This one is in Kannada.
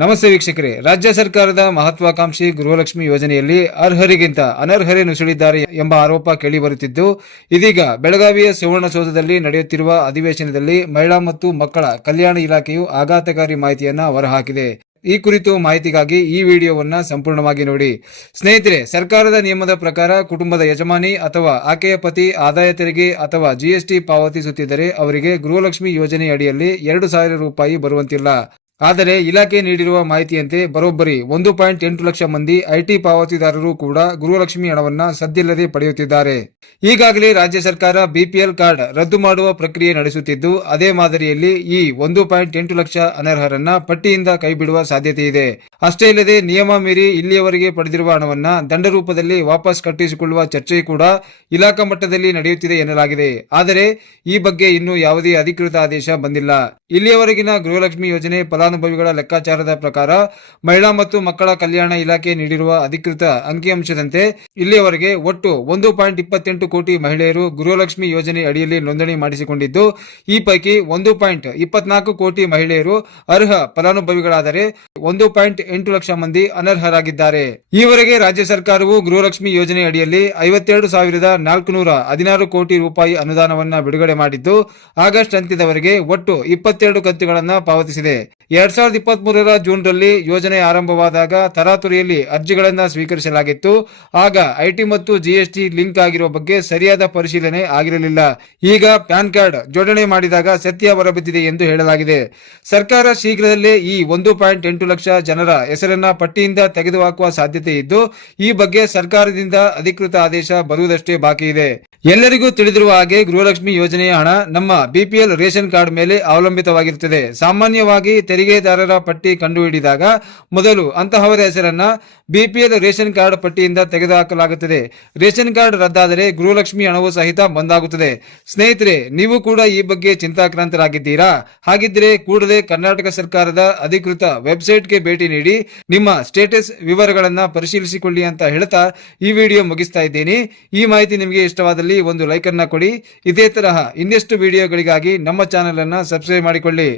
ನಮಸ್ತೆ ವೀಕ್ಷಕರೇ, ರಾಜ್ಯ ಸರ್ಕಾರದ ಮಹತ್ವಾಕಾಂಕ್ಷಿ ಗೃಹಲಕ್ಷ್ಮಿ ಯೋಜನೆಯಲ್ಲಿ ಅರ್ಹರಿಗಿಂತ ಅನರ್ಹರೇ ನುಸುಳಿದ್ದಾರೆ ಎಂಬ ಆರೋಪ ಕೇಳಿಬರುತ್ತಿದ್ದು, ಇದೀಗ ಬೆಳಗಾವಿಯ ಸುವರ್ಣಸೌಧದಲ್ಲಿ ನಡೆಯುತ್ತಿರುವ ಅಧಿವೇಶನದಲ್ಲಿ ಮಹಿಳಾ ಮತ್ತು ಮಕ್ಕಳ ಕಲ್ಯಾಣ ಇಲಾಖೆಯು ಆಘಾತಕಾರಿ ಮಾಹಿತಿಯನ್ನ ಹೊರಹಾಕಿದೆ. ಈ ಕುರಿತು ಮಾಹಿತಿಗಾಗಿ ಈ ವಿಡಿಯೋವನ್ನ ಸಂಪೂರ್ಣವಾಗಿ ನೋಡಿ. ಸ್ನೇಹಿತರೆ, ಸರ್ಕಾರದ ನಿಯಮದ ಪ್ರಕಾರ ಕುಟುಂಬದ ಯಜಮಾನಿ ಅಥವಾ ಆಕೆಯ ಪತಿ ಆದಾಯ ತೆರಿಗೆ ಅಥವಾ ಜಿಎಸ್ಟಿ ಪಾವತಿಸುತ್ತಿದ್ದರೆ ಅವರಿಗೆ ಗೃಹಲಕ್ಷ್ಮಿ ಯೋಜನೆ ಅಡಿಯಲ್ಲಿ 2,000 ರೂಪಾಯಿ ಬರುವಂತಿಲ್ಲ. ಆದರೆ ಇಲಾಖೆ ನೀಡಿರುವ ಮಾಹಿತಿಯಂತೆ ಬರೋಬ್ಬರಿ 1.8 ಲಕ್ಷ ಮಂದಿ ಐಟಿ ಪಾವತಿದಾರರು ಕೂಡ ಗೃಹಲಕ್ಷ್ಮಿ ಹಣವನ್ನ ಸದ್ದಿಲ್ಲದೆ ಪಡೆಯುತ್ತಿದ್ದಾರೆ. ಈಗಾಗಲೇ ರಾಜ್ಯ ಸರ್ಕಾರ ಬಿಪಿಎಲ್ ಕಾರ್ಡ್ ರದ್ದು ಮಾಡುವ ಪ್ರಕ್ರಿಯೆ ನಡೆಸುತ್ತಿದ್ದು, ಅದೇ ಮಾದರಿಯಲ್ಲಿ ಈ 1.8 ಲಕ್ಷ ಅನರ್ಹರನ್ನ ಪಟ್ಟಿಯಿಂದ ಕೈಬಿಡುವ ಸಾಧ್ಯತೆ ಇದೆ. ಅಷ್ಟೇ ಇಲ್ಲದೆ ನಿಯಮ ಮೀರಿ ಇಲ್ಲಿಯವರೆಗೆ ಪಡೆದಿರುವ ಹಣವನ್ನ ದಂಡ ರೂಪದಲ್ಲಿ ವಾಪಸ್ ಕಟ್ಟಿಸಿಕೊಳ್ಳುವ ಚರ್ಚೆ ಕೂಡ ಇಲಾಖಾ ಮಟ್ಟದಲ್ಲಿ ನಡೆಯುತ್ತಿದೆ ಎನ್ನಲಾಗಿದೆ. ಆದರೆ ಈ ಬಗ್ಗೆ ಇನ್ನೂ ಯಾವುದೇ ಅಧಿಕೃತ ಆದೇಶ ಬಂದಿಲ್ಲ. ಇಲ್ಲಿಯವರೆಗಿನ ಗೃಹಲಕ್ಷ್ಮಿ ಯೋಜನೆ ಫಲಾನುಭವಿಗಳ ಲೆಕ್ಕಾಚಾರದ ಪ್ರಕಾರ ಮಹಿಳಾ ಮತ್ತು ಮಕ್ಕಳ ಕಲ್ಯಾಣ ಇಲಾಖೆ ನೀಡಿರುವ ಅಧಿಕೃತ ಅಂಕಿಅಂಶದಂತೆ ಇಲ್ಲಿಯವರೆಗೆ ಒಟ್ಟು 1.28 ಕೋಟಿ ಮಹಿಳೆಯರು ಗೃಹಲಕ್ಷ್ಮಿ ಯೋಜನೆ ಅಡಿಯಲ್ಲಿ ನೋಂದಣಿ ಮಾಡಿಸಿಕೊಂಡಿದ್ದು, ಈ ಪೈಕಿ 1.24 ಕೋಟಿ ಮಹಿಳೆಯರು ಅರ್ಹ ಫಲಾನುಭವಿಗಳಾದರೆ 1.8 ಲಕ್ಷ ಮಂದಿ ಅನರ್ಹರಾಗಿದ್ದಾರೆ. ಈವರೆಗೆ ರಾಜ್ಯ ಸರ್ಕಾರವು ಗೃಹಲಕ್ಷ್ಮಿ ಯೋಜನೆ ಅಡಿಯಲ್ಲಿ 52,416 ಕೋಟಿ ರೂಪಾಯಿ ಅನುದಾನವನ್ನ ಬಿಡುಗಡೆ ಮಾಡಿದ್ದು, ಆಗಸ್ಟ್ ಅಂತ್ಯದವರೆಗೆ ಒಟ್ಟು 22 ಕಂತುಗಳನ್ನು ಪಾವತಿಸಿದೆ. 2023ರ ಜೂನ್ರಲ್ಲಿ ಯೋಜನೆ ಆರಂಭವಾದಾಗ ತರಾತುರಿಯಲ್ಲಿ ಅರ್ಜಿಗಳನ್ನು ಸ್ವೀಕರಿಸಲಾಗಿತ್ತು. ಆಗ ಐಟಿ ಮತ್ತು ಜಿಎಸ್ಟಿ ಲಿಂಕ್ ಆಗಿರುವ ಬಗ್ಗೆ ಸರಿಯಾದ ಪರಿಶೀಲನೆ ಆಗಿರಲಿಲ್ಲ. ಈಗ ಪ್ಯಾನ್ ಕಾರ್ಡ್ ಜೋಡಣೆ ಮಾಡಿದಾಗ ಸತ್ಯ ಹೊರಬಿದ್ದಿದೆ ಎಂದು ಹೇಳಲಾಗಿದೆ. ಸರ್ಕಾರ ಶೀಘ್ರದಲ್ಲೇ ಈ 1.8 ಲಕ್ಷ ಜನರ ಹೆಸರನ್ನ ಪಟ್ಟಿಯಿಂದ ತೆಗೆದುಹಾಕುವ ಸಾಧ್ಯತೆ ಇದ್ದು, ಈ ಬಗ್ಗೆ ಸರ್ಕಾರದಿಂದ ಅಧಿಕೃತ ಆದೇಶ ಬರುವುದಷ್ಟೇ ಬಾಕಿ ಇದೆ. ಎಲ್ಲರಿಗೂ ತಿಳಿದಿರುವ ಹಾಗೆ ಗೃಹಲಕ್ಷ್ಮಿ ಯೋಜನೆಯ ಹಣ ನಮ್ಮ ಬಿಪಿಎಲ್ ರೇಷನ್ ಕಾರ್ಡ್ ಮೇಲೆ ಅವಲಂಬಿತವಾಗಿರುತ್ತದೆ. ಸಾಮಾನ್ಯವಾಗಿ ತೆರಿಗೆದಾರರ ಪಟ್ಟಿ ಕಂಡುಹಿಡಿದಾಗ ಮೊದಲು ಅಂತಹವರ ಹೆಸರನ್ನ ಬಿಪಿಎಲ್ ರೇಷನ್ ಕಾರ್ಡ್ ಪಟ್ಟಿಯಿಂದ ತೆಗೆದುಹಾಕಲಾಗುತ್ತದೆ. ರೇಷನ್ ಕಾರ್ಡ್ ರದ್ದಾದರೆ ಗೃಹಲಕ್ಷ್ಮಿ ಹಣವು ಸಹಿತ ಬಂದಾಗುತ್ತದೆ. ಸ್ನೇಹಿತರೆ, ನೀವು ಕೂಡ ಈ ಬಗ್ಗೆ ಚಿಂತಾಕ್ರಾಂತರಾಗಿದ್ದೀರಾ? ಹಾಗಿದ್ರೆ ಕೂಡಲೇ ಕರ್ನಾಟಕ ಸರ್ಕಾರದ ಅಧಿಕೃತ ವೆಬ್ಸೈಟ್ಗೆ ಭೇಟಿ ನೀಡಿ ನಿಮ್ಮ ಸ್ಟೇಟಸ್ ವಿವರಗಳನ್ನ ಪರಿಶೀಲಿಸಿಕೊಳ್ಳಿ ಅಂತ ಹೇಳ್ತಾ ಈ ವಿಡಿಯೋ ಮುಗಿಸ್ತಾ ಇದ್ದೀನಿ. ಈ ಮಾಹಿತಿ ನಿಮಗೆ ಇಷ್ಟವಾದಲ್ಲಿ ಒಂದು ಲೈಕ್ ಅನ್ನ ಕೊಡಿ. ಇದೇ ತರಹ ಇನ್ನೆಷ್ಟು ವಿಡಿಯೋಗಳಿಗಾಗಿ ನಮ್ಮ ಚಾನೆಲ್ ಅನ್ನ ಸಬ್ಸ್ಕ್ರೈಬ್ ಮಾಡಿಕೊಳ್ಳಿ.